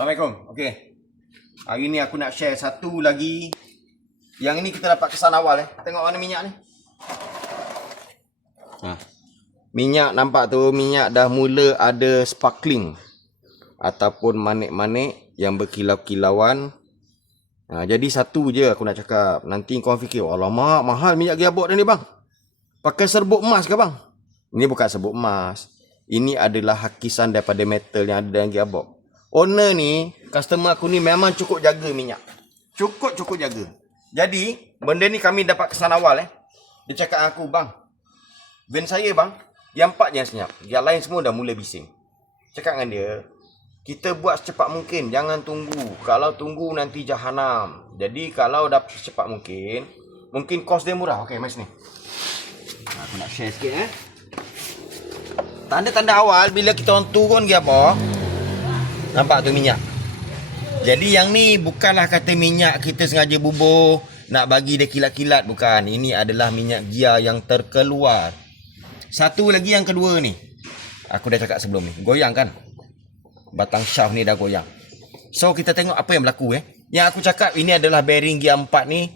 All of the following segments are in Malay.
Assalamualaikum. Okey. Hari ni aku nak share satu lagi. Yang ini kita dapat kesan awal Tengok warna minyak ni. Minyak nampak tu, minyak dah mula ada sparkling ataupun manik-manik yang berkilau-kilauan. Jadi satu je aku nak cakap. Nanti kau fikir, alamak mahal minyak gearbox ni bang. Pakai serbuk emas ke bang? Ini bukan serbuk emas. Ini adalah hakisan daripada metal yang ada dalam gearbox. Owner ni, customer aku ni memang cukup jaga minyak. Cukup jaga. Jadi, benda ni kami dapat kesan awal Dia cakap aku, bang, van saya bang, yang 4 yang senyap. Yang lain semua dah mula bising. Cakap dengan dia, kita buat secepat mungkin, jangan tunggu. Kalau tunggu nanti jahanam. Jadi, kalau dah secepat mungkin kos dia murah. Okey, mari sini. Aku nak share sikit Tanda-tanda awal bila kita orang turun gearbox. Nampak tu minyak. Jadi yang ni bukanlah kata minyak kita sengaja bubuh nak bagi dia kilat-kilat, bukan. Ini adalah minyak gear yang terkeluar. Satu lagi yang kedua ni. Aku dah cakap sebelum ni. Goyang kan? Batang shaft ni dah goyang. So kita tengok apa yang berlaku Yang aku cakap ini adalah bearing gear 4 ni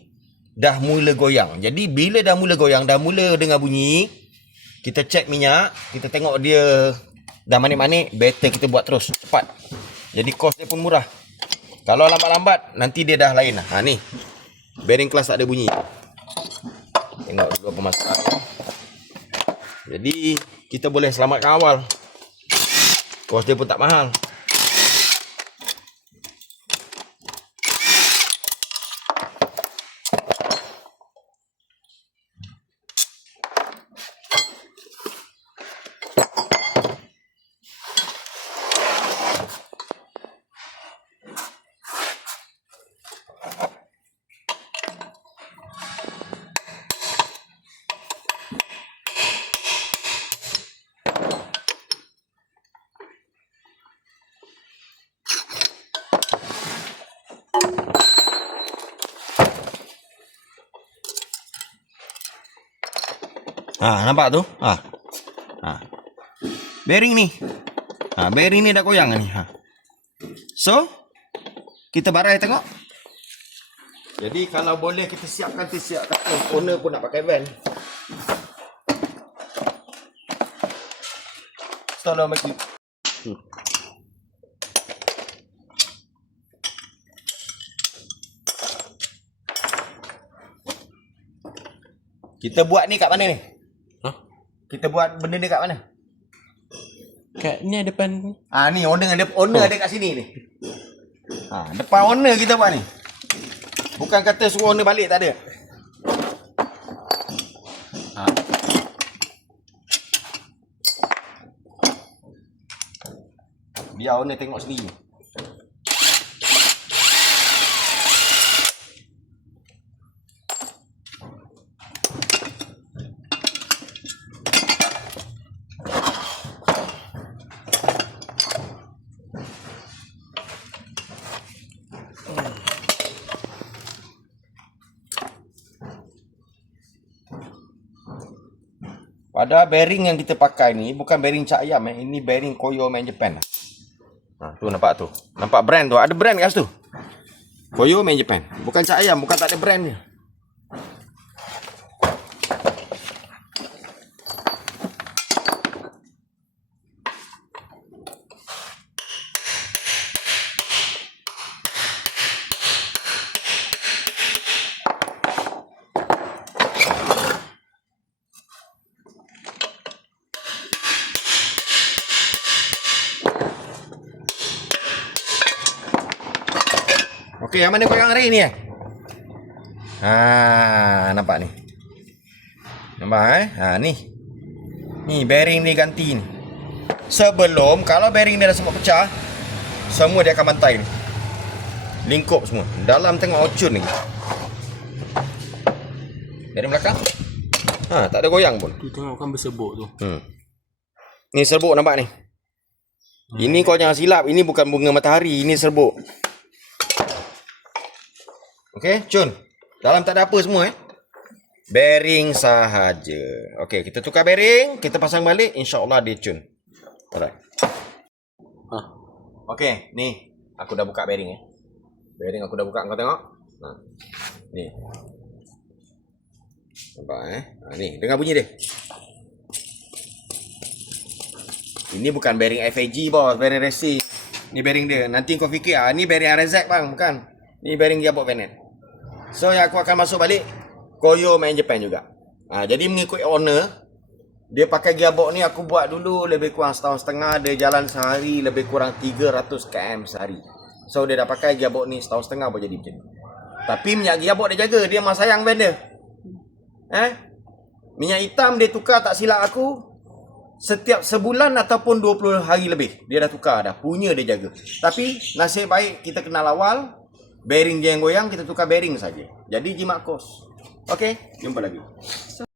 dah mula goyang. Jadi bila dah mula goyang, dah mula dengar bunyi, kita cek minyak, kita tengok dia dah manik-manik, better kita buat terus cepat. Jadi kos dia pun murah. Kalau lambat-lambat nanti dia dah lain ni. Bearing kelas tak ada bunyi. Tengok dulu apa masalah Jadi kita boleh selamatkan awal. Kos dia pun tak mahal. Nampak tu? Bearing ni. Bearing ni dah goyang ni. So, kita barai tengok. Jadi kalau boleh kita siapkan. Owner pun nak pakai van. Tolong bagi. Kita buat ni kat mana ni? Kita buat benda ni kat mana? Kat ni depan. Ni owner ada kat sini ni. Depan owner kita buat ni. Bukan kata suruh owner balik, tak ada. Biar owner tengok sendiri. Pada bearing yang kita pakai ni bukan bearing cak ayam ini bearing Koyo Made in Japan. Tu nampak tu. Nampak brand tu, ada brand kat situ. Koyo Made in Japan. Bukan cak ayam, bukan tak ada brand dia. Okey, yang mana goyang hari ni nampak ni. Nampak ni. Ni bearing ni ganti ni. Sebelum, kalau bearing ni dah sempat pecah, semua dia akan bantai ni. Lingkup semua. Dalam tengok ocun ni. Bearing belakang. Tak ada goyang pun. Tu tengok kan berserbuk tu. Ni serbuk nampak ni. Ini kau jangan silap, ini bukan bunga matahari, ini serbuk. Okey, cun. Dalam tak ada apa semua Bearing sahaja. Okey, kita tukar bearing, kita pasang balik, insya-Allah dia cun. Alright. Okey, ni. Aku dah buka bearing Bearing aku dah buka, kau tengok. Ni. Nampak ni, dengar bunyi dia. Ini bukan bearing FAG bos, bearing racing. Ni bearing dia. Nanti kau fikir ni bearing RZ bang, bukan. Ni bearing gearbox Vanet. So yang aku akan masuk balik Koyo main Japan juga. Jadi mengikut owner, dia pakai gearbox ni aku buat dulu lebih kurang setahun setengah, dia jalan sehari lebih kurang 300 km sehari. So dia dah pakai gearbox ni setahun setengah baru jadi macam ni. Tapi minyak gearbox dia jaga, dia memang sayang band dia. Minyak hitam dia tukar tak silap aku setiap sebulan ataupun 20 hari lebih. Dia dah tukar dah, punya dia jaga. Tapi nasib baik kita kenal awal, bearing dia yang goyang, kita tukar bearing saja. Jadi jimat kos. Okey, jumpa lagi.